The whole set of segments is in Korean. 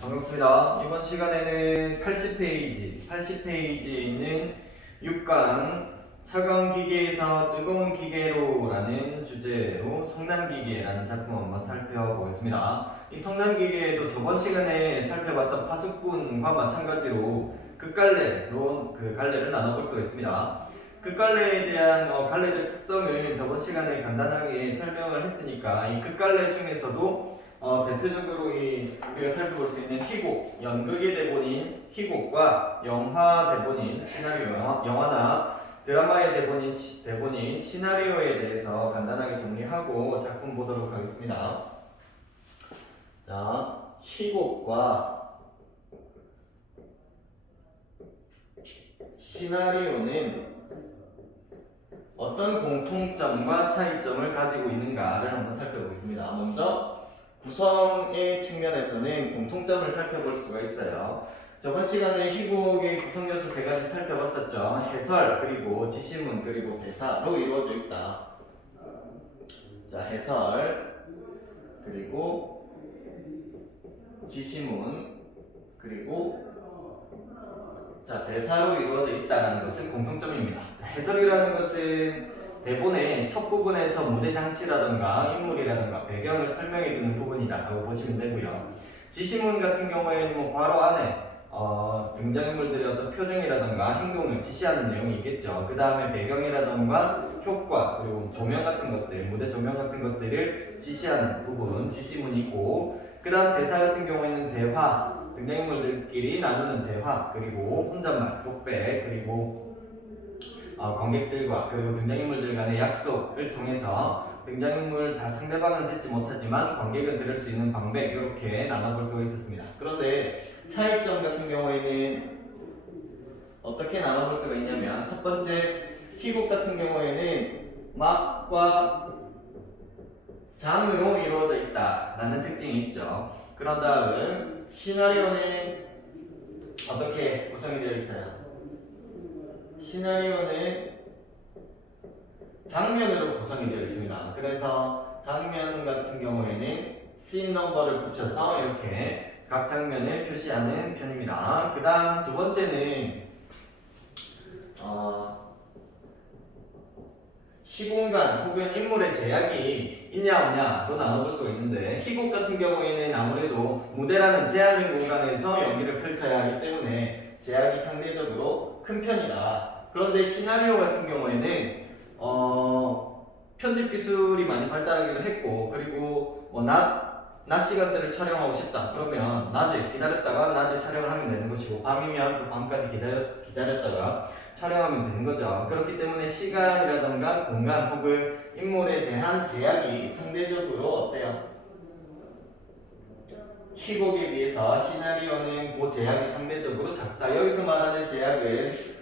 반갑습니다. 이번 시간에는 80페이지에 있는 6강 차가운 기계에서 뜨거운 기계로라는 주제로 성난기계라는 작품 한번 살펴보겠습니다. 이 성난기계도 저번 시간에 살펴봤던 파수꾼과 마찬가지로 극갈래로 그 갈래를 나눠볼 수가 있습니다. 극갈래에 대한 갈래들 특성은 저번 시간에 간단하게 설명을 했으니까 이 극갈래 중에서도 대표적으로 우리가 살펴볼 수 있는 희곡, 연극의 대본인 희곡과 영화 대본인 시나리오, 영화나 드라마의 대본인 시나리오에 대해서 간단하게 정리하고 작품 보도록 하겠습니다. 자, 희곡과 시나리오는 어떤 공통점과 차이점을 가지고 있는가를 한번 살펴보겠습니다. 먼저 구성의 측면에서는 공통점을 살펴볼 수가 있어요. 저번 시간에 희곡의 구성 요소 세 가지 살펴봤었죠. 해설, 그리고 지시문, 그리고 대사로 이루어져 있다. 자, 해설, 그리고 지시문, 그리고 자, 대사로 이루어져 있다는 것은 공통점입니다. 자, 해설이라는 것은 대본의 첫 부분에서 무대 장치라든가 인물이라든가 배경을 설명해주는 부분이다라고 보시면 되고요. 지시문 같은 경우에는 괄호 안에 등장인물들의 어떤 표정이라든가 행동을 지시하는 내용이 있겠죠. 그 다음에 배경이라든가 효과, 그리고 조명 같은 것들, 무대 조명 같은 것들을 지시하는 부분, 지시문이 있고, 그 다음 대사 같은 경우에는 대화, 등장인물들끼리 나누는 대화, 그리고 혼잣말, 독백, 그리고 관객들과 그리고 등장인물들 간의 약속을 통해서 등장인물 다 상대방은 듣지 못하지만 관객은 들을 수 있는 방백, 이렇게 나눠볼 수가 있었습니다. 그런데 차이점 같은 경우에는 어떻게 나눠볼 수가 있냐면, 첫 번째 희곡 같은 경우에는 막과 장으로 이루어져 있다라는 특징이 있죠. 그런 다음 시나리오는 어떻게 구성이 되어 있어요? 시나리오는 장면으로 구성이 되어 있습니다. 그래서 장면 같은 경우에는 씬 넘버를 붙여서 이렇게 각 장면을 표시하는 편입니다. 그 다음 두 번째는 시공간 혹은 인물의 제약이 있냐 없냐로 나눠볼 수가 있는데, 희곡 같은 경우에는 아무래도 무대라는 제한된 공간에서 연기를 펼쳐야 하기 때문에 제약이 상대적으로 큰 편이다. 그런데 시나리오 같은 경우에는 편집 기술이 많이 발달하기도 했고, 그리고 낮 시간대를 촬영하고 싶다 그러면 낮에 기다렸다가 낮에 촬영을 하면 되는 것이고, 밤이면 또 밤까지 기다렸다가 촬영하면 되는 거죠. 그렇기 때문에 시간이라던가 공간 혹은 인물에 대한 제약이 상대적으로 어때요? 희곡에 비해서 시나리오는 그 제약이 상대적으로 작다. 여기서 말하는 제약은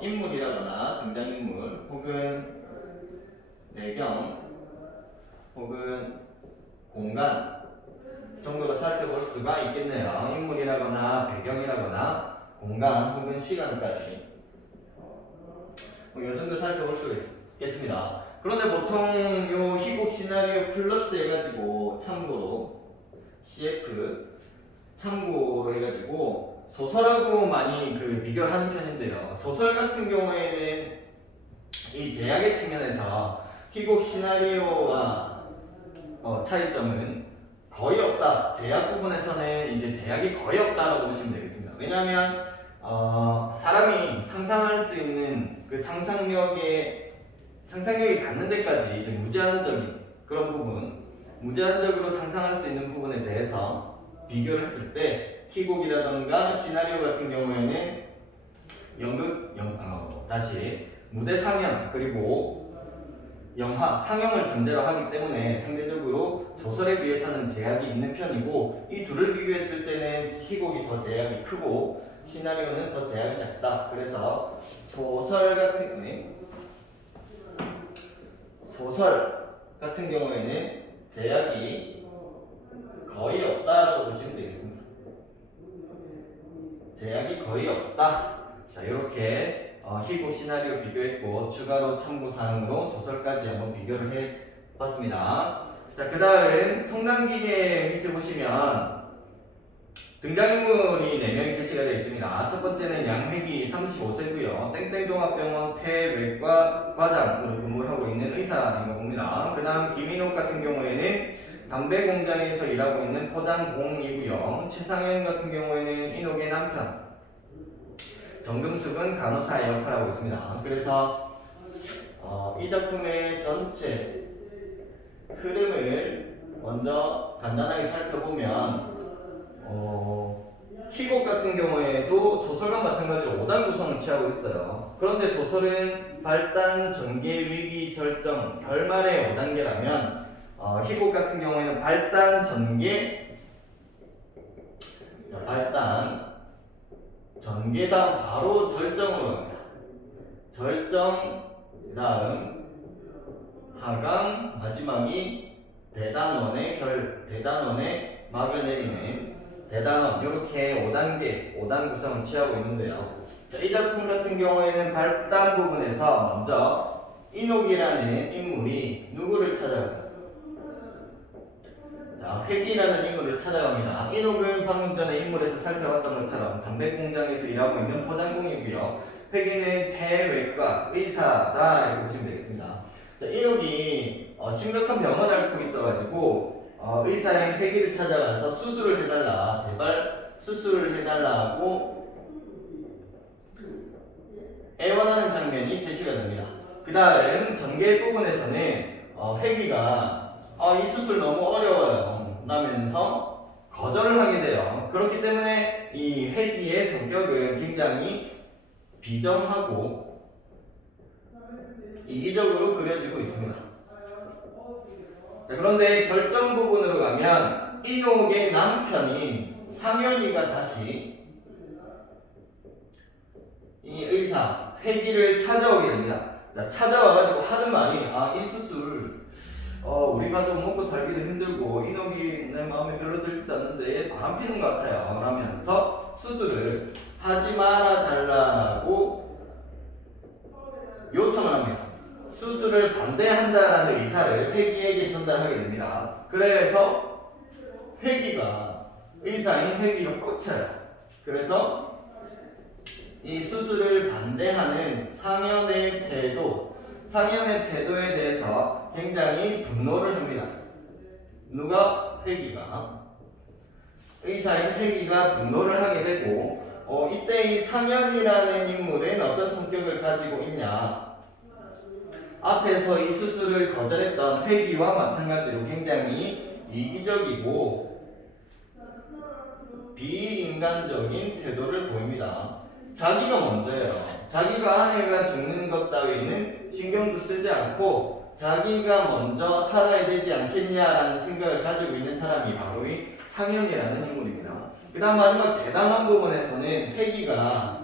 인물이라거나 등장인물 혹은 배경 혹은 공간 정도로 살펴볼 수가 있겠네요. 인물이라거나 배경이라거나 공간 혹은 시간까지 이 정도 살펴볼 수가 있겠습니다. 그런데 보통 요 희곡 시나리오 플러스 해가지고 참고로 CF 참고로 해가지고 소설하고 많이 비교를 하는 편인데요. 소설 같은 경우에는 이 제약의 측면에서 희곡 시나리오와 차이점은 거의 없다. 제약 부분에서는 이제 제약이 거의 없다라고 보시면 되겠습니다. 왜냐하면 사람이 상상할 수 있는 그 상상력이 닿는 데까지 이제 무제한적인 그런 부분, 무제한적으로 상상할 수 있는 부분에 대해서 비교를 했을 때 희곡이라던가 시나리오 같은 경우에는 다시 무대 상영 그리고 영화 상영을 전제로 하기 때문에 상대적으로 소설에 비해서는 제약이 있는 편이고, 이 둘을 비교했을 때는 희곡이 더 제약이 크고 시나리오는 더 제약이 작다. 그래서 소설 같은 경우에는 제약이 거의 없다라고 보시면 되겠습니다. 제약이 거의 없다. 자, 이렇게 희곡 시나리오 비교했고, 추가로 참고사항으로 소설까지 한번 비교를 해봤습니다. 자, 그 다음 성난기계 밑에 보시면 등장인물이 4명이 제시가 되어 있습니다. 첫 번째는 양회기 35세고요. 땡땡종합병원 폐외과 과장으로 근무를 하고 있는 의사인 거 봅니다. 그 다음 김인옥 같은 경우에는 담배 공장에서 일하고 있는 포장공이고요. 최상현 같은 경우에는 인옥의 남편, 정금숙은 간호사의 역할을 하고 있습니다. 그래서 이 작품의 전체 흐름을 먼저 간단하게 살펴보면 희곡 같은 경우에도 소설과 마찬가지로 5단 구성을 취하고 있어요. 그런데 소설은 발단, 전개, 위기, 절정, 결말의 5단계라면 희곡 같은 경우에는 발단, 전개, 발단, 전개 다음 바로 절정으로 갑니다. 절정 다음 하강, 마지막이 대단원의 막을 내리는 대단원, 이렇게 5단 구성을 취하고 있는데요. 자, 이 작품 같은 경우에는 발단 부분에서 먼저 인옥이라는 인물이 누구를 찾아가요? 자, 회기라는 인물을 찾아갑니다. 인옥은 방금 전에 인물에서 살펴봤던 것처럼 담배 공장에서 일하고 있는 포장공이고요. 회기는 폐외과 의사다 이렇게 보시면 되겠습니다. 자, 인옥이 심각한 병을 앓고 있어가지고 의사인 회기를 찾아가서 수술을 해달라, 제발 수술을 해달라고 애원하는 장면이 제시가 됩니다. 그 다음 전개 부분에서는 회기가 이 수술 너무 어려워요 라면서 거절을 하게 돼요. 그렇기 때문에 이 회기의 성격은 굉장히 비정하고 이기적으로 그려지고 있습니다. 자, 그런데 절정 부분으로 가면 인옥의 남편인 상현이가 다시 이 의사 회기를 찾아오게 됩니다. 자, 찾아와가지고 하는 말이 이 수술 우리 가족 먹고 살기도 힘들고 인옥이 내 마음에 별로 들지도 않는데 바람 피는 것 같아요 라면서 수술을 하지 말아 달라고 요청을 합니다. 수술을 반대한다라는 의사를 회기에게 전달하게 됩니다. 그래서 회기가 의사인 회기가 뻗쳐요. 그래서 이 수술을 반대하는 상현의 태도에 대해서 굉장히 분노를 합니다. 누가? 회기가. 의사인 회기가 분노를 하게 되고 이때 이 상현이라는 인물은 어떤 성격을 가지고 있냐? 앞에서 이 수술을 거절했던 회기와 마찬가지로 굉장히 이기적이고 비인간적인 태도를 보입니다. 자기가 먼저예요. 자기가 아내가 죽는 것 따위는 신경도 쓰지 않고 자기가 먼저 살아야 되지 않겠냐라는 생각을 가지고 있는 사람이 바로 이 상현이라는 인물입니다. 그 다음 마지막 대단한 부분에서는 회기가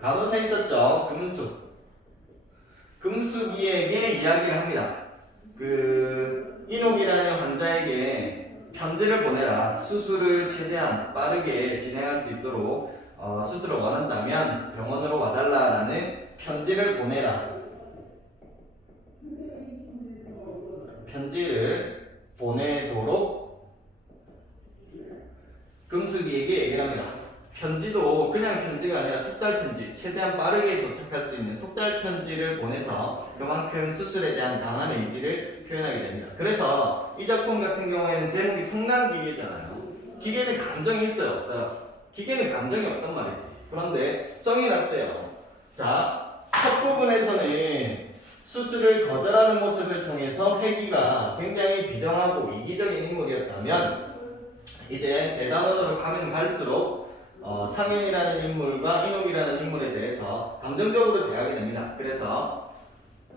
간호사 있었죠. 금숙이에게 이야기를 합니다. 인옥이라는 환자에게 편지를 보내라. 수술을 최대한 빠르게 진행할 수 있도록 수술을 원한다면 병원으로 와달라라는 편지를 보내라. 편지를 보내도록 금숙이에게 얘기를 합니다. 편지도 그냥 편지가 아니라 속달 편지, 최대한 빠르게 도착할 수 있는 속달 편지를 보내서 그만큼 수술에 대한 강한 의지를 표현하게 됩니다. 그래서 이 작품 같은 경우에는 제목이 성난기계잖아요. 기계는 감정이 있어요, 없어요? 기계는 감정이 없단 말이지. 그런데 성이 났대요. 자, 첫 부분에서는 수술을 거절하는 모습을 통해서 회기가 굉장히 비정하고 이기적인 인물이었다면 이제 대단원으로 가면 갈수록 상현이라는 인물과 인옥이라는 인물에 대해서 감정적으로 대하게 됩니다. 그래서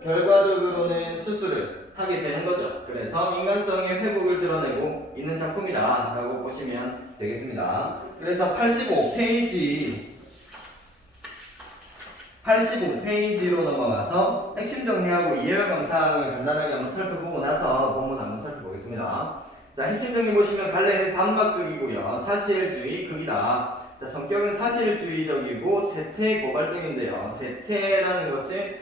결과적으로는 수술을 하게 되는 거죠. 그래서 인간성의 회복을 드러내고 있는 작품이다 라고 보시면 되겠습니다. 그래서 85페이지로 넘어가서 핵심 정리하고 이해관계 사항을 간단하게 한번 살펴보고 나서 본문 한번 살펴보겠습니다. 자, 핵심 정리 보시면 갈래는 반박극이고요. 사실주의 극이다. 자, 성격은 사실주의적이고 세태 고발적인데요. 세태라는 것은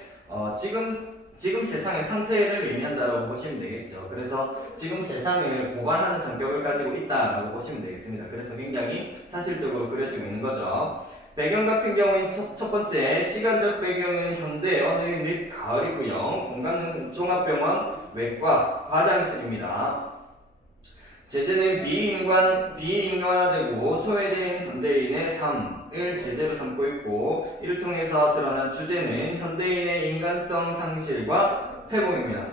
지금 지금 세상의 상태를 의미한다라고 보시면 되겠죠. 그래서 지금 세상을 고발하는 성격을 가지고 있다라고 보시면 되겠습니다. 그래서 굉장히 사실적으로 그려지고 있는 거죠. 배경 같은 경우는 첫 번째 시간적 배경은 현대 어느 늦 가을이고요. 공간은 종합병원 외과 화장실입니다. 제재는 비인간화되고 소외된 현대인의 삶을 제재로 삼고 있고, 이를 통해서 드러난 주제는 현대인의 인간성 상실과 회복입니다.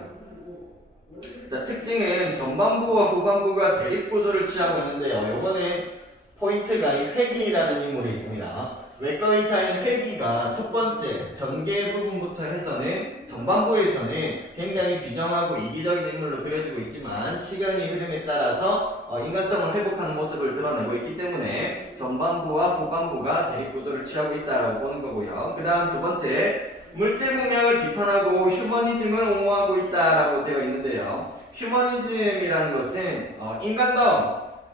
자, 특징은 전반부와 후반부가 대립구조를 취하고 있는데요. 요번에 포인트가 이 회비라는 인물이 있습니다. 외과 의사인 회비가 첫 번째 전개 부분부터 해서는 전반부에서는 굉장히 비정하고 이기적인 인물로 그려지고 있지만, 시간이 흐름에 따라서 인간성을 회복하는 모습을 드러내고 있기 때문에 전반부와 후반부가 대립구조를 취하고 있다고 보는 거고요. 그 다음 두 번째, 물질 문명을 비판하고 휴머니즘을 옹호하고 있다라고 되어 있는데요. 휴머니즘이라는 것은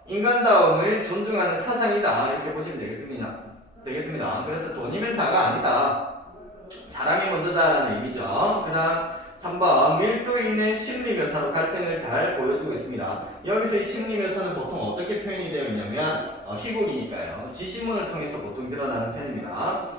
인간다움을 존중하는 사상이다, 이렇게 보시면 되겠습니다. 그래서 돈이면 다가 아니다, 사람이 먼저다라는 의미죠. 그 다음 3번, 밀도 있는 심리 묘사로 갈등을 잘 보여주고 있습니다. 여기서 이 심리 묘사는 보통 어떻게 표현이 되어 있냐면 희곡이니까요, 지시문을 통해서 보통 드러나는 편입니다.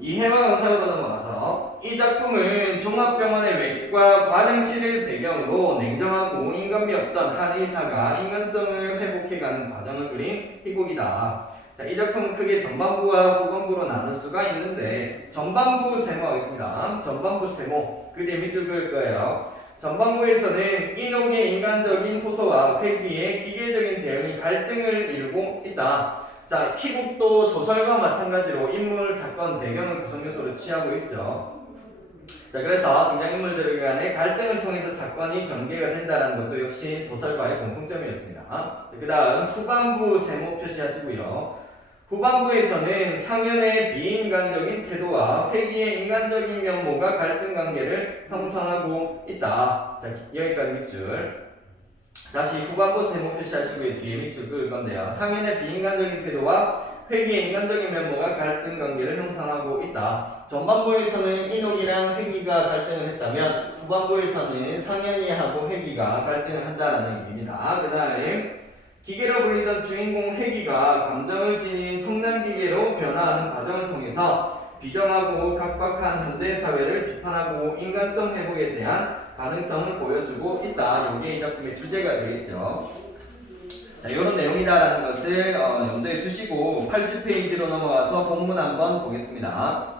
이해와 감상으로 넘어가서, 이 작품은 종합병원의 외과 화장실을 배경으로 냉정하고 인간미 없던 한 의사가 인간성을 회복해가는 과정을 그린 희곡이다. 자, 이 작품은 크게 전반부와 후반부로 나눌 수가 있는데, 전반부 세모하겠습니다. 전반부 세모, 그 뒤에 밑줄 그을 거예요. 전반부에서는 인옥의 인간적인 호소와 회귀의 기계적인 대응이 갈등을 이루고 있다. 자, 희곡도 소설과 마찬가지로 인물, 사건, 배경을 구성 요소로 취하고 있죠. 자, 그래서 등장인물들 간의 갈등을 통해서 사건이 전개가 된다는 것도 역시 소설과의 공통점이었습니다. 그 다음 후반부 세모 표시하시고요. 후반부에서는 상현의 비인간적인 태도와 회귀의 인간적인 면모가 갈등 관계를 형성하고 있다. 자, 여기까지 밑줄. 다시 후반부 세모 표시하시고요. 뒤에 밑줄 그을 건데요. 상현의 비인간적인 태도와 회귀의 인간적인 면모가 갈등 관계를 형성하고 있다. 전반부에서는 인옥이랑 회귀가 갈등을 했다면, 후반부에서는 상현이하고 회귀가 갈등을 한다라는 의미입니다. 그 다음에 기계로 불리던 주인공 회귀가 감정을 지닌 성난기계로 변화하는 과정을 통해서 비정하고 각박한 현대사회를 비판하고 인간성 회복에 대한 가능성을 보여주고 있다. 이게 이 작품의 주제가 되겠죠. 자, 이런 내용이다라는 것을 염두에 두시고 80페이지로 넘어가서 본문 한번 보겠습니다.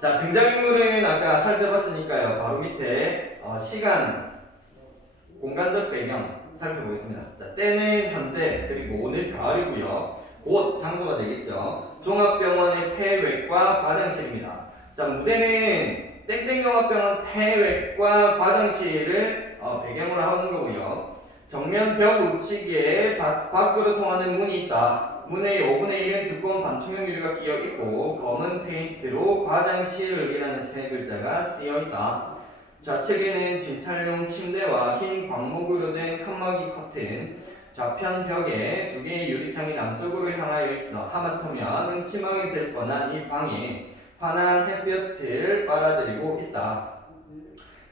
자, 등장인물은 아까 살펴봤으니까요. 바로 밑에 시간, 공간적 배경 살펴보겠습니다. 자, 때는 현대, 그리고 오늘 가을이고요. 곳, 장소가 되겠죠. 종합병원의 폐외과 화장실입니다. 자, 무대는 땡땡종합병원 폐외과 화장실을 배경으로 하는 거고요. 정면 벽 우측에 밖으로 통하는 문이 있다. 문의 5분의 1은 두꺼운 반투명 유리가 끼어 있고, 검은 페인트로 화장실이라는 세 글자가 쓰여 있다. 좌측에는 진찰용 침대와 흰 광목으로 된 칸막이 커튼, 좌편 벽에 두 개의 유리창이 남쪽으로 향하여 있어 하마터면 음침하게 될 뻔한 이 방에 환한 햇볕을 빨아들이고 있다.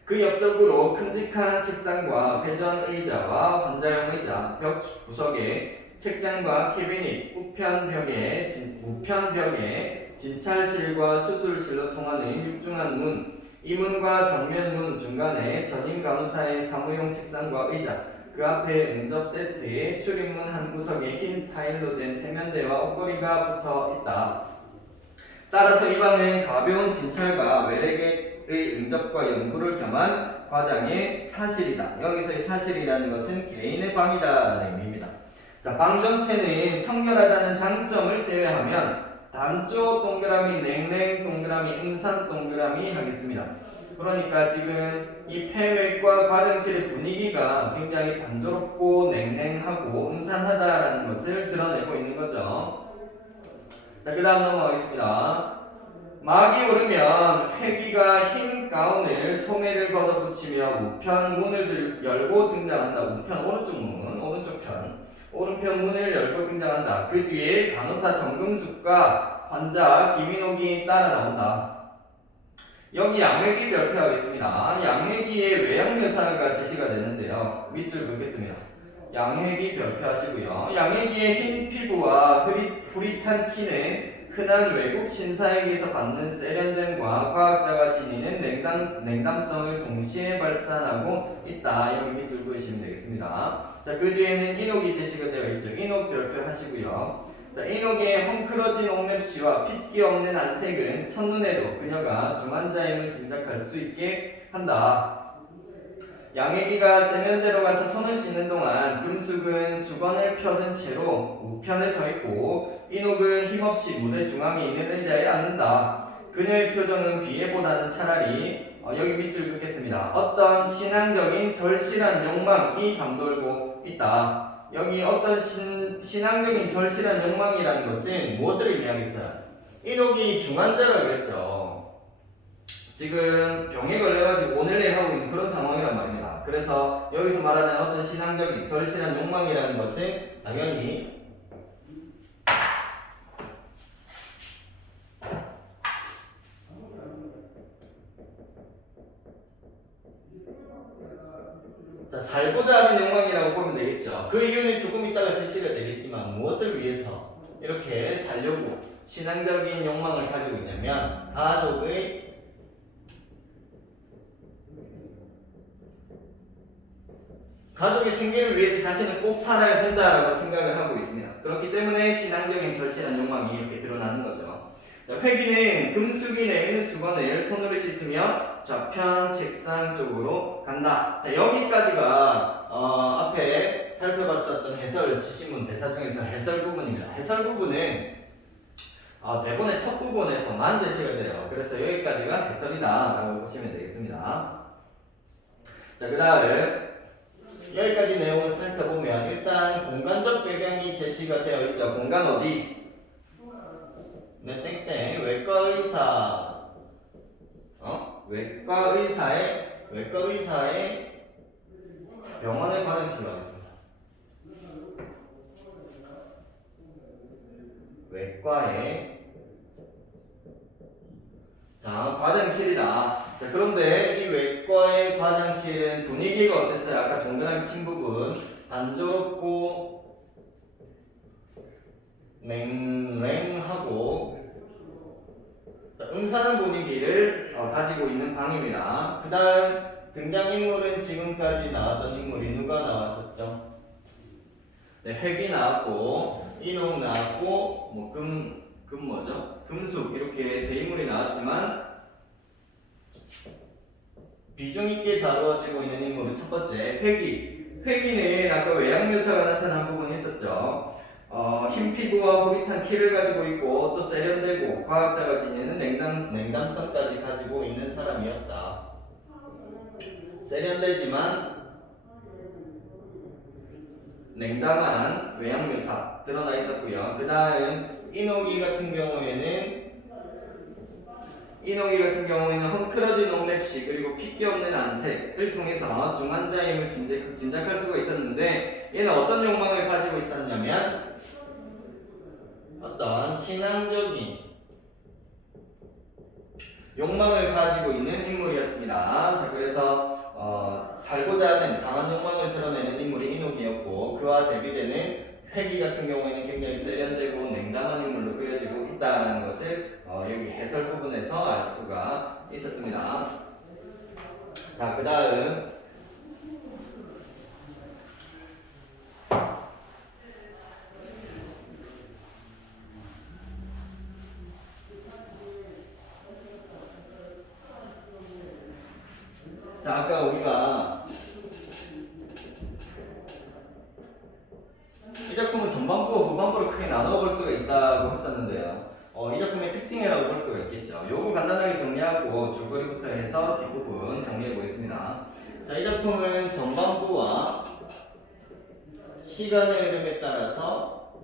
그 옆쪽으로 큼직한 책상과 회전 의자와 환자용 의자, 벽 구석에 책장과 캐비닛, 우편 벽에 진찰실과 수술실로 통하는 육중한 문, 이 문과 정면 문 중간에 전임 간호사의 사무용 책상과 의자, 그 앞에 응접 세트에 출입문 한 구석에 흰 타일로 된 세면대와 옷걸이가 붙어 있다. 따라서 이 방은 가벼운 진찰과 외래객의 응접과 연구를 겸한 과장의 사실이다. 여기서의 사실이라는 것은 개인의 방이다라는 의미입니다. 자, 방 전체는 청결하다는 장점을 제외하면 단조 동그라미, 냉랭 동그라미, 음산 동그라미 하겠습니다. 그러니까 지금 이 폐외과 화장실의 분위기가 굉장히 단조롭고 냉랭하고 음산하다라는 것을 드러내고 있는 거죠. 자, 그 다음 넘어가겠습니다. 막이 오르면 회귀가 흰 가운을 소매를 걷어붙이며 우편 문을 열고 등장한다. 우편 오른쪽 문, 오른쪽 편. 오른편 문을 열고 등장한다. 그 뒤에 간호사 정금숙과 환자 김인옥이 따라 나온다. 여기 양회기 별표하겠습니다. 양회기의 외양묘사가 제시가 되는데요. 밑줄 긋겠습니다. 양회기 별표하시고요. 양회기의 흰 피부와 흐릿한 키는 흔한 외국 신사에게서 받는 세련됨과 과학자가 지니는 냉담성을 동시에 발산하고 있다. 여기 밑줄 그으시면 되겠습니다. 자, 그 뒤에는 인옥이 제시가 되어 있죠. 인옥 별표하시고요. 자, 인옥의 헝클어진 옥맵시와 핏기 없는 안색은 첫눈에도 그녀가 중환자임을 짐작할 수 있게 한다. 양혜기가 세면대로 가서 손을 씻는 동안 금숙은 수건을 펴든 채로 우편에 서 있고 인옥은 힘없이 무대 중앙에 있는 의자에 앉는다. 그녀의 표정은 비애보다는 차라리 여기 밑줄 긋겠습니다. 어떤 신앙적인 절실한 욕망이 감돌고 있다. 여기 어떤 신앙적인 절실한 욕망이라는 것은 무엇을 의미하겠어요? 인옥이 중환자라고 했죠. 지금 병에 걸려가지고 오늘 내일 하고 있는 그런 상황이란 말입니다. 그래서 여기서 말하는 어떤 신앙적인 절실한 욕망이라는 것은 당연히 자, 살고자 하는 욕망이라고 보면 되겠죠. 그 이유는 조금 이따가 제시가 되겠지만 무엇을 위해서 이렇게 살려고 신앙적인 욕망을 가지고 있냐면 가족의 생계를 위해서 자신은 꼭 살아야 된다라고 생각을 하고 있습니다. 그렇기 때문에 신앙적인 절실한 욕망이 이렇게 드러나는 거죠. 자, 회기는 금숙이 내미는 수건을 손으로 씻으며 좌편 책상 쪽으로 간다. 자, 여기까지가 앞에 살펴봤었던 해설 지시문 대사 중에서 해설 부분입니다. 해설 부분은 대본의 첫 부분에서만 제시가 돼요. 그래서 여기까지가 해설이다 라고 보시면 되겠습니다. 자, 그 다음 여기까지 내용을 살펴보면 일단 공간적 배경이 제시가 되어 있죠. 공간 어디? 네, 땡땡. 외과 의사의 병원의 과정실로 하겠습니다. 외과의 과정실이다. 자, 그런데 이 외과의 과장실은 분위기가 어땠어요? 아까 동그라미 친 부분 단조롭고 냉랭하고 응사는 분위기를 가지고 있는 방입니다. 그 다음 등장인물은 지금까지 나왔던 인물이 누가 나왔었죠? 네, 획이 나왔고 인옥 나왔고 뭐 금숙 이렇게 세 인물이 나왔지만 비중 있게 다루어지고 있는 인물은 첫 번째 회기는 아까 외양묘사가 나타난 부분이 있었죠. 흰 피부와 호릿한 키를 가지고 있고 또 세련되고 과학자가 지니는 냉담성까지 가지고 있는 사람이었다. 세련되지만 냉담한 외양묘사 드러나 있었고요. 그 다음 인옥이 같은 경우에는 헝클어진 옥랩시 그리고 핏기 없는 안색을 통해서 중환자임을 짐작할 수가 있었는데 얘는 어떤 욕망을 가지고 있었냐면 어떤 신앙적인 욕망을 가지고 있는 인물이었습니다. 자, 그래서 살고자 하는 강한 욕망을 드러내는 인물이 인옥이었고 그와 대비되는 회기 같은 경우에는 굉장히 세련되고 냉담한 인물로 그려지고 있다는 것을 여기 해설 부분에서 알 수가 있었습니다. 자, 그 다음 아까 우리가 이 작품은 전반부와 후반부로 크게 나눠 볼 수가 있다고 했었는데요. 이 작품의 특징이라고 볼 수가 있겠죠. 요거 간단하게 정리하고 줄거리부터 해서 뒷부분 정리해 보겠습니다. 자, 이 작품은 전반부와 시간의 흐름에 따라서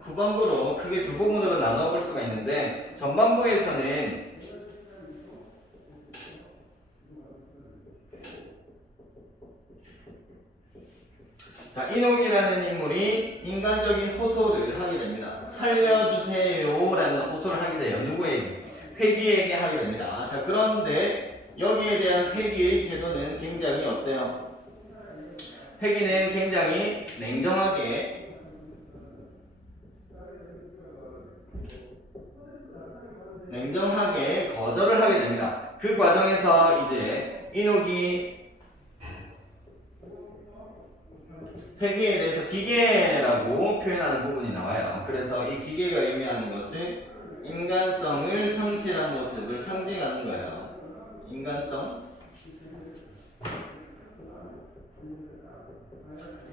후반부로 크게 두 부분으로 나눠 볼 수가 있는데 전반부에서는 자, 인옥이라는 인물이 인간적인 호소를 하게 됩니다. 살려주세요 라는 호소를 하게 돼요. 누구에게? 회귀에게 하게 됩니다. 자, 그런데 여기에 대한 회귀의 태도는 굉장히 어때요? 회귀는 굉장히 냉정하게 거절을 하게 됩니다. 그 과정에서 이제 인옥이 회귀에 대해서 기계라고 표현하는 부분이 나와요. 그래서 이 기계가 의미하는 것은 인간성을 상실한 모습을 상징하는 거예요.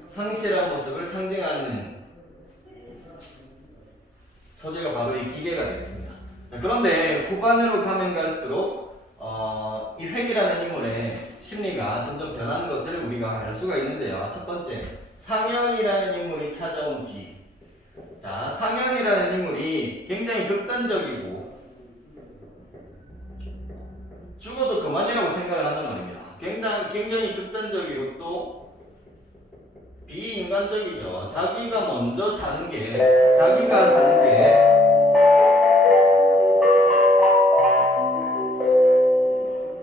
상실한 모습을 상징하는 소재가 바로 이 기계가 되겠습니다. 자, 그런데 후반으로 가면 갈수록 이 획이라는 인물의 심리가 점점 변하는 것을 우리가 알 수가 있는데요. 첫 번째, 상현이라는 인물이 찾아온 뒤. 자, 상현이라는 인물이 굉장히 극단적이고 죽어도 그만이라고 생각을 한단 말입니다. 굉장히 극단적이고 또 비인간적이죠. 자기가 먼저 사는 게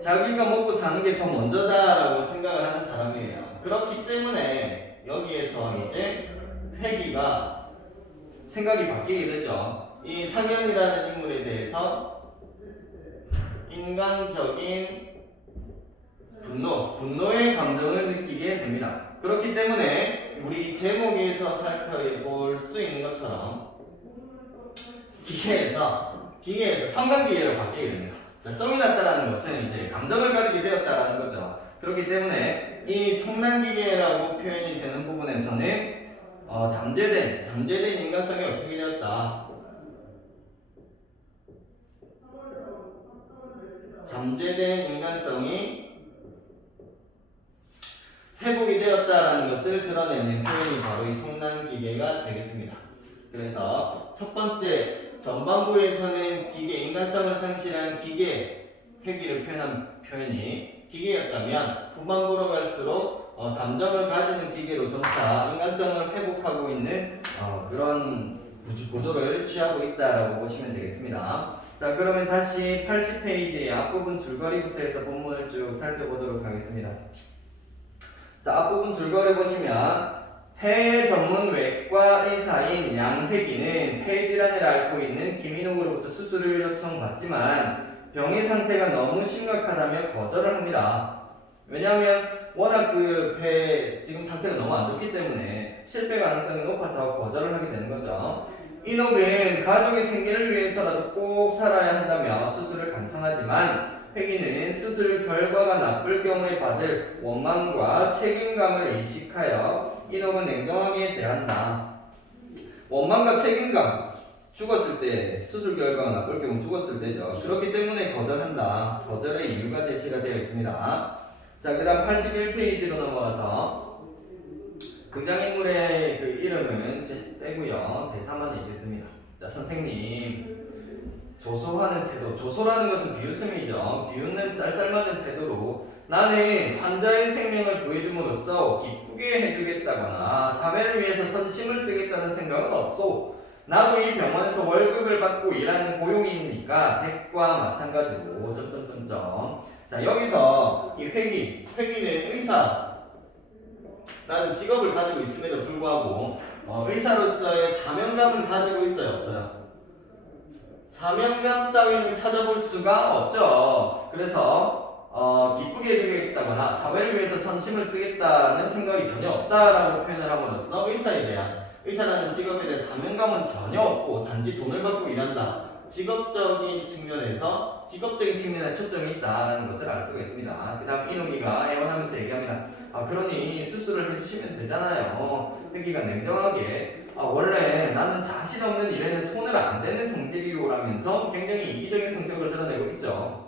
자기가 먹고 사는 게 더 먼저다라고 생각을 하는 사람이에요. 그렇기 때문에 여기에서 이제 회귀가 생각이 바뀌게 되죠. 이 상현이라는 인물에 대해서 인간적인 분노의 감정을 느끼게 됩니다. 그렇기 때문에 우리 제목에서 살펴볼 수 있는 것처럼 기계에서 성간기계로 바뀌게 됩니다. 성이 났다라는 것은 이제 감정을 가지게 되었다라는 거죠. 그렇기 때문에 이 성난기계라고 표현이 되는 부분에서는 잠재된 인간성이 어떻게 되었다? 잠재된 인간성이 회복이 되었다라는 것을 드러내는 표현이 바로 이 성난기계가 되겠습니다. 그래서 첫 번째 전반부에서는 인간성을 상실한 회귀를 표현한 표현이 기계였다면 후반부로 갈수록 감정을 가지는 기계로 점차 인간성을 회복하고 있는 그런 구조를 취하고 있다라고 보시면 되겠습니다. 자, 그러면 다시 80페이지의 앞부분 줄거리부터 해서 본문을 쭉 살펴보도록 하겠습니다. 자, 앞부분 줄거리 보시면 폐 전문 외과 의사인 양회기는 폐질환을 앓고 있는 김인옥으로부터 수술을 요청받지만 병의 상태가 너무 심각하다며 거절을 합니다. 왜냐하면 워낙 폐 지금 상태가 너무 안 좋기 때문에 실패 가능성이 높아서 거절을 하게 되는 거죠. 인옥은 가족의 생계를 위해서라도 꼭 살아야 한다며 수술을 간청하지만 회기는 수술 결과가 나쁠 경우에 받을 원망과 책임감을 인식하여 인옥은 냉정하게 대한다. 원망과 책임감, 죽었을 때 수술 결과가 나쁠 경우 죽었을 때죠. 그렇기 때문에 거절한다. 거절의 이유가 제시가 되어 있습니다. 자, 그 다음 81페이지로 넘어가서 등장인물의 그 이름은 제시 빼고요. 대사만 읽겠습니다. 자, 선생님, 조소하는 태도. 조소라는 것은 비웃음이죠. 비웃는 쌀쌀맞은 태도로 나는 환자의 생명을 구해줌으로써 기쁘게 해주겠다거나 사회를 위해서 선심을 쓰겠다는 생각은 없소. 나도 이 병원에서 월급을 받고 일하는 고용인이니까 댁과 마찬가지고 자, 여기서 이 회기는 의사라는 직업을 가지고 있음에도 불구하고 의사로서의 사명감을 가지고 있어요, 없어요? 사명감 따위는 찾아볼 수가 없죠. 그래서 기쁘게 해주겠다거나 사회를 위해서 선심을 쓰겠다는 생각이 전혀 없다라고 표현을 함으로써 의사라는 직업에 대한 사명감은 전혀 없고 단지 돈을 받고 일한다. 직업적인 측면에 초점이 있다라는 것을 알 수가 있습니다. 그 다음 인옥이가 애원하면서 얘기합니다. 그러니 수술을 해주시면 되잖아요. 회기가 냉정하게 원래 나는 자신 없는 일에는 손을 안 대는 성질이요라면서 굉장히 이기적인 성격을 드러내고 있죠.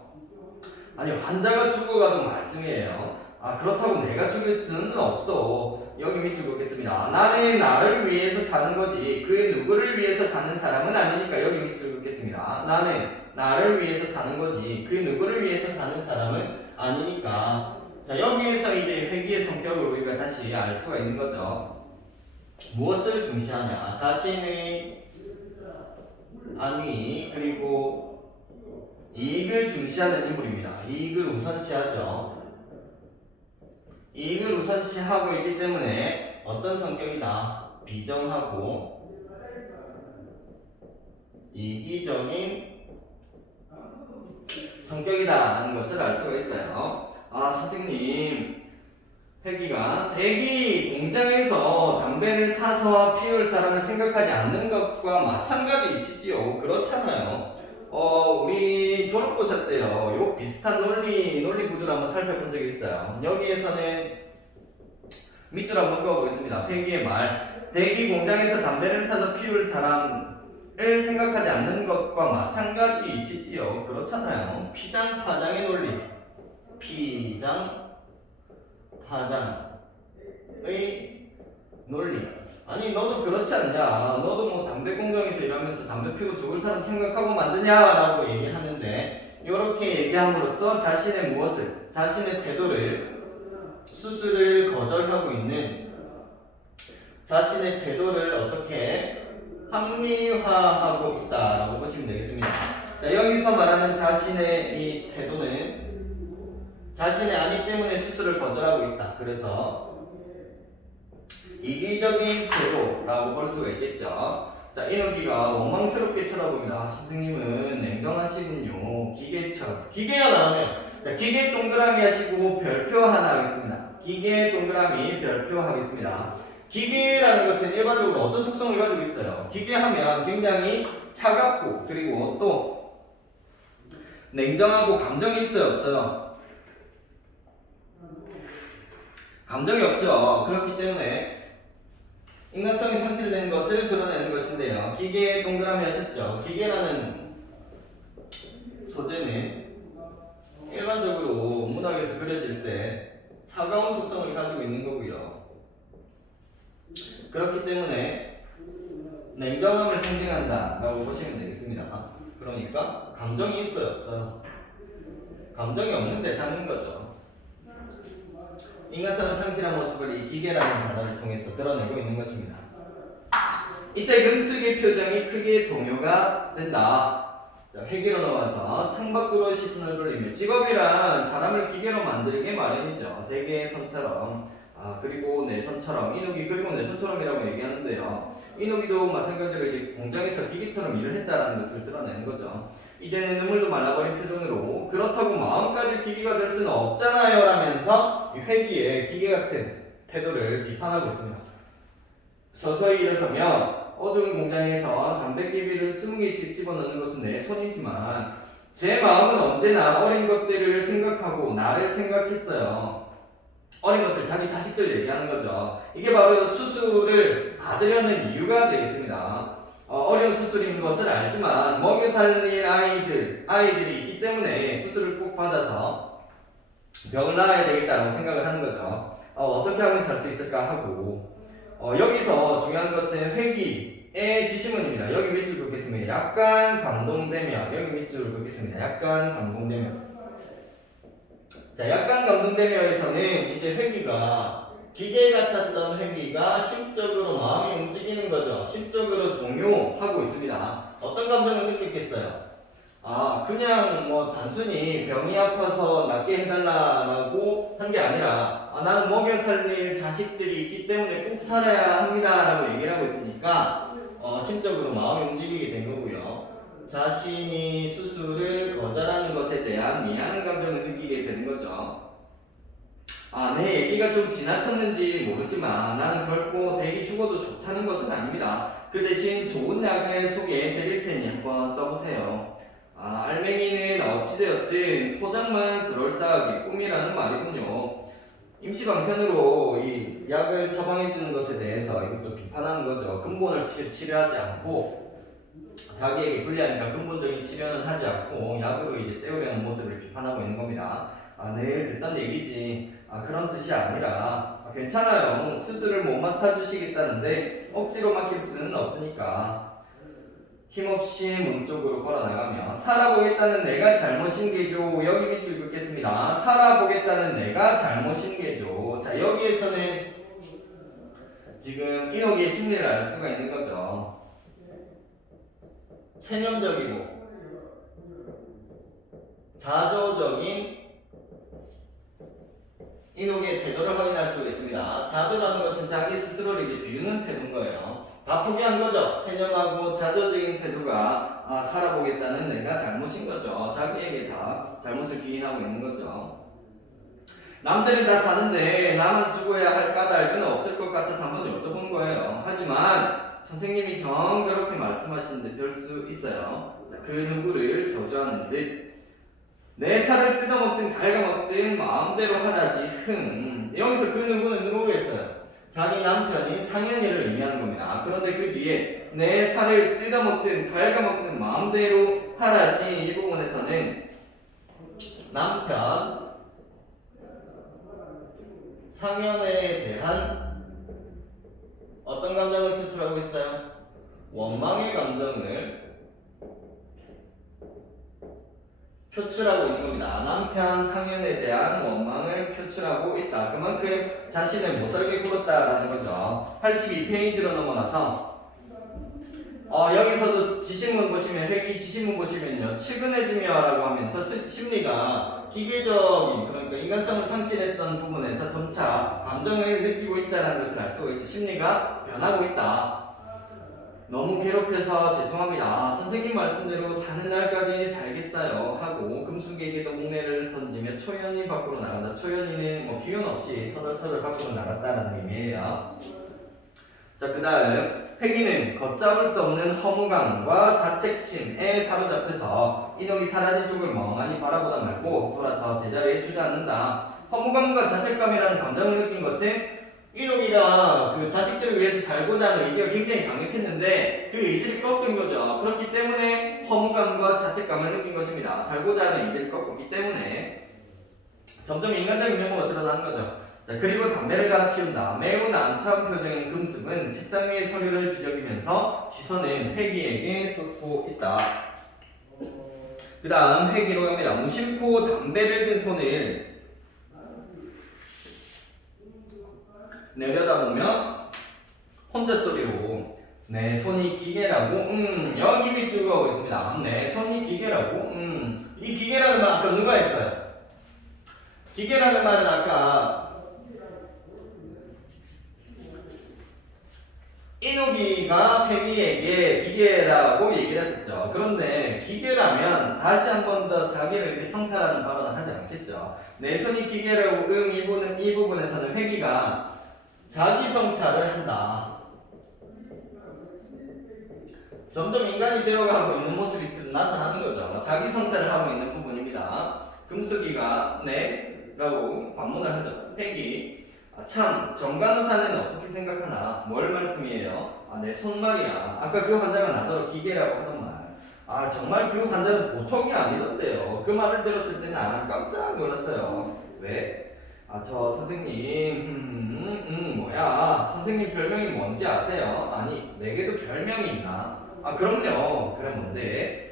아니, 환자가 죽어가도 말씀이에요. 그렇다고 내가 죽일 수는 없어. 여기 밑줄 긋겠습니다. 나는 나를 위해서 사는 거지 그 누구를 위해서 사는 사람은 아니니까. 여기 밑줄 긋겠습니다. 나는 나를 위해서 사는 거지 그 누구를 위해서 사는 사람은 아니니까. 자, 여기에서 이제 회귀의 성격을 우리가 다시 알 수가 있는 거죠. 무엇을 중시하냐? 자신의 안위 그리고 이익을 중시하는 인물입니다. 이익을 우선시하죠. 이익을 우선시하고 있기 때문에 어떤 성격이다? 비정하고 이기적인 성격이다라는 것을 알 수가 있어요. 아, 선생님, 회기가 대기 공장에서 담배를 사서 피울 사람을 생각하지 않는 것과 마찬가지 이치지요. 그렇잖아요. 우리 졸업고사 때요, 요 비슷한 논리 구조를 한번 살펴본 적이 있어요. 여기에서는 밑줄 한번 그어보겠습니다. 회기의 말, 대기 공장에서 담배를 사서 피울 사람을 생각하지 않는 것과 마찬가지 이치지요. 그렇잖아요. 피장 파장의 논리, 피장 파장의 논리. 아니, 너도 그렇지 않냐? 너도 뭐 담배 공장에서 일하면서 담배 피우고 죽을 사람 생각하고 만드냐라고 얘기하는데, 이렇게 얘기함으로써 자신의 무엇을, 자신의 태도를, 수술을 거절하고 있는 자신의 태도를 어떻게 합리화하고 있다라고 보시면 되겠습니다. 자, 여기서 말하는 자신의 이 태도는 자신의 아니 때문에 수술을 거절하고 있다. 그래서 이기적인 태도라고 볼 수가 있겠죠. 자, 인욱이가 원망스럽게 쳐다봅니다. 아, 선생님은 냉정하시군요. 기계처럼. 기계가 나오네요. 자, 기계 동그라미 하시고 별표 하나 하겠습니다. 기계 동그라미 별표 하겠습니다. 기계라는 것은 일반적으로 어떤 속성을 가지고 있어요? 기계하면 굉장히 차갑고 그리고 또 냉정하고 감정이 있어요, 없어요? 감정이 없죠. 그렇기 때문에 인간성이 상실된 것을 드러내는 것인데요. 기계 동그라미 하셨죠? 기계라는 소재는 일반적으로 문학에서 그려질 때 차가운 속성을 가지고 있는 거고요. 그렇기 때문에 냉정함을 상징한다 라고 보시면 되겠습니다. 그러니까 감정이 있어요, 없어요? 감정이 없는 대상인 거죠. 인간성을 상실한 모습을 이 기계라는 단어를 통해서 드러내고 있는 것입니다. 이때 금숙의 표정이 크게 동요가 된다. 자, 회계로 넘어와서 창밖으로 시선을 돌리며, 직업이란 사람을 기계로 만들게 마련이죠. 대개의 손처럼, 그리고 내 손처럼, 인욱이 그리고 내 손처럼이라고 얘기하는데요. 인욱이도 마찬가지로 이제 공장에서 기계처럼 일을 했다라는 것을 드러내는 거죠. 이제는 눈물도 말라버린 표정으로 그렇다고 마음까지 기계가 될 수는 없잖아요 라면서 이 회기의 기계 같은 태도를 비판하고 있습니다. 서서히 일어서며 어두운 공장에서 담배끼비를 20개씩 집어넣는 것은 내 손이지만 제 마음은 언제나 어린 것들을 생각하고 나를 생각했어요. 어린 것들, 자기 자식들 얘기하는 거죠. 이게 바로 수술을 받으려는 이유가 되겠습니다. 어려운 수술인 것을 알지만 먹여 살릴 아이들이 있기 때문에 수술을 꼭 받아서 병을 나아야 되겠다고 생각을 하는 거죠. 어떻게 하면 살 수 있을까 하고, 여기서 중요한 것은 회기의 지시문입니다. 여기 밑줄 긋겠습니다. 약간 감동되며, 여기 밑줄 긋겠습니다. 약간 감동되며. 자, 약간 감동되며에서는 이제 회기가 기계 같았던 회기가 심적으로 마음이 움직이는 거죠. 심적으로 동요하고 있습니다. 어떤 감정을 느꼈겠어요? 그냥 뭐 단순히 병이 아파서 낫게 해달라고 한 게 아니라, 나는 먹여 살릴 자식들이 있기 때문에 꼭 살아야 합니다 라고 얘기를 하고 있으니까 심적으로 마음이 움직이게 된 거고요. 자신이 수술을 거절하는 것에 대한 미안한 감정을 느끼게 되는 거죠. 내 얘기가 좀 지나쳤는지 모르지만 나는 결코 대기 죽어도 좋다는 것은 아닙니다. 그 대신 좋은 약을 소개해 드릴 테니 한번 써보세요. 알맹이는 어찌되었든 포장만 그럴싸하게 꿈이라는 말이군요. 임시방편으로 이 약을 처방해주는 것에 대해서 이것도 비판하는 거죠. 근본을 치료하지 않고, 자기에게 불리하니까 근본적인 치료는 하지 않고 약으로 이제 때우려는 모습을 비판하고 있는 겁니다. 내일 듣던 얘기지. 그런 뜻이 아니라, 괜찮아요. 수술을 못 맡아주시겠다는데 억지로 맡길 수는 없으니까 힘없이 문 쪽으로 걸어나가며, 살아보겠다는 내가 잘못인 게죠. 여기 밑줄 긋겠습니다. 살아보겠다는 내가 잘못인 게죠. 자, 여기에서는 지금 인옥의 심리를 알 수가 있는 거죠. 체념적이고 자조적인 인옥의 태도를 확인할 수가 있습니다. 자조라는 것은 자기 스스로를 이제 비우는 태도인 거예요. 다 포기한 거죠. 체념하고 자조적인 태도가 살아보겠다는 내가 잘못인 거죠. 자기에게 다 잘못을 기인하고 있는 거죠. 남들은 다 사는데 나만 죽어야 할 까닭은 없을 것 같아서 한번 여쭤보는 거예요. 하지만 선생님이 정그렇게 말씀하시는데 별 수 있어요. 그 누구를 저주하는 듯 내 살을 뜯어먹든 갉아먹든 마음대로 하라지 여기서 그 누구는 누구겠어요? 자기 남편인 상현이를 의미하는 겁니다. 그런데 그 뒤에 내 살을 뜯어먹든 갉아먹든 마음대로 하라지 이 부분에서는 남편 상현에 대한 어떤 감정을 표출하고 있어요? 원망의 감정을 표출하고 있는 겁니다. 남편 상현에 대한 원망을 표출하고 있다. 그만큼 자신을 못살게 굴었다라는 거죠. 82페이지로 넘어가서 여기서도 지신문 보시면 회귀 지신문 보시면요. 측은해지며라고 하면서 심리가 기계적인 그러니까 인간성을 상실했던 부분에서 점차 감정을 느끼고 있다는 것을 알 수가 있죠. 심리가 변하고 있다. 너무 괴롭혀서 죄송합니다. 선생님 말씀대로 사는 날까지 살겠어요 하고 금숙에게도 목례를 던지며 초연이 밖으로 나간다. 초연이는 뭐 비용 없이 터덜터덜 밖으로 나갔다는 의미예요. 자, 그 다음 회귀는 걷잡을 수 없는 허무감과 자책심에 사로잡혀서 인옥이 사라진 쪽을 멍하니 바라보다 말고 돌아서 제자리에 주저앉는다. 허무감과 자책감이라는 감정을 느낀 것은 인옥이가 그 자식들을 위해서 살고자 하는 의지가 굉장히 강력했는데 그 의지를 꺾은 거죠. 그렇기 때문에 허무감과 자책감을 느낀 것입니다. 살고자 하는 의지를 꺾었기 때문에 점점 인간적인 면모가 드러나는 거죠. 자, 그리고 담배를 갈아 피운다. 매우 난처한 표정인 금숙은 책상 위의 서류를 뒤적이면서 시선은 회귀에게 쏟고 있다. 그 다음 회귀로 갑니다. 무심코 담배를 든 손을 내려다보면 혼자 소리로 내 손이 기계라고 여기 밑줄 그어고 있습니다. 내 손이 기계라고 이 기계라는 말 아까 누가 했어요? 기계라는 말은 아까 인옥이가 회귀에게 기계라고 얘기를 했었죠. 그런데 기계라면 다시 한 번 더 자기를 이렇게 성찰하는 발언을 하지 않겠죠. 내 손이 기계라고 이 부분에서는 회귀가 자기 성찰을 한다. 점점 인간이 되어가고 있는 모습이 나타나는 거죠. 자기 성찰을 하고 있는 부분입니다. 금숙이가 네? 라고 반문을 하죠. 회귀 참 정간호사는 어떻게 생각하나? 뭘 말씀이에요? 내 손 말이야. 아까 그 환자가 나더러 기계라고 하던 말. 정말 그 환자는 보통이 아니던데요. 그 말을 들었을 때는 깜짝 놀랐어요. 왜? 저 선생님 뭐야 선생님 별명이 뭔지 아세요? 아니 내게도 별명이 있나? 그럼요. 그래 뭔데?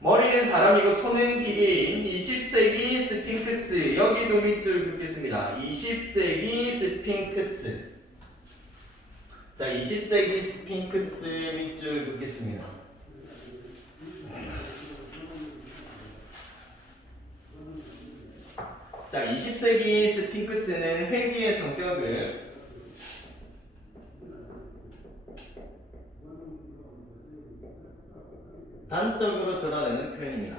머리는 사람이고 손은 기계인 20세기 스핑크스. 여기도 밑줄 긋겠습니다. 20세기 스핑크스. 자, 20세기 스핑크스 밑줄 긋겠습니다. 자, 20세기 스핑크스는 회귀의 성격을 단적으로 드러내는 표현입니다.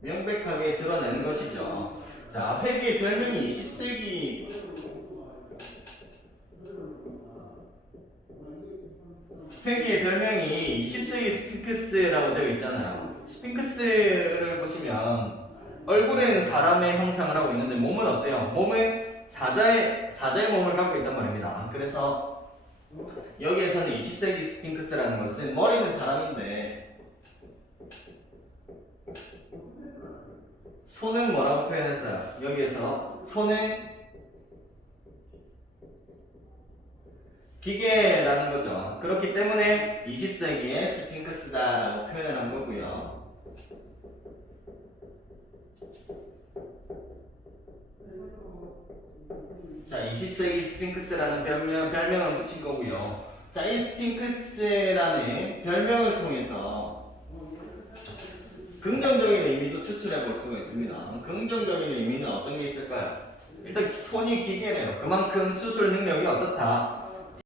명백하게 드러내는 것이죠. 자, 회귀의 별명이 20세기 회귀의 별명이 20세기 스핑크스라고 되어 있잖아요. 스핑크스를 보시면 얼굴에는 사람의 형상을 하고 있는데 몸은 어때요? 몸은 사자의 몸을 갖고 있단 말입니다. 그래서 여기에서는 20세기 스핑크스라는 것은 머리는 사람인데 손은 뭐라고 표현했어요? 여기에서 손은 기계라는 거죠. 그렇기 때문에 20세기의 스핑크스다라고 표현을 한 거고요. 자, 20세기 스핑크스라는 별명을 붙인 거고요. 자, 이 스핑크스라는 별명을 통해서 긍정적인 의미도 추출해 볼 수가 있습니다. 긍정적인 의미는 어떤 게 있을까요? 일단 손이 기계네요. 그만큼 수술 능력이 어떻다?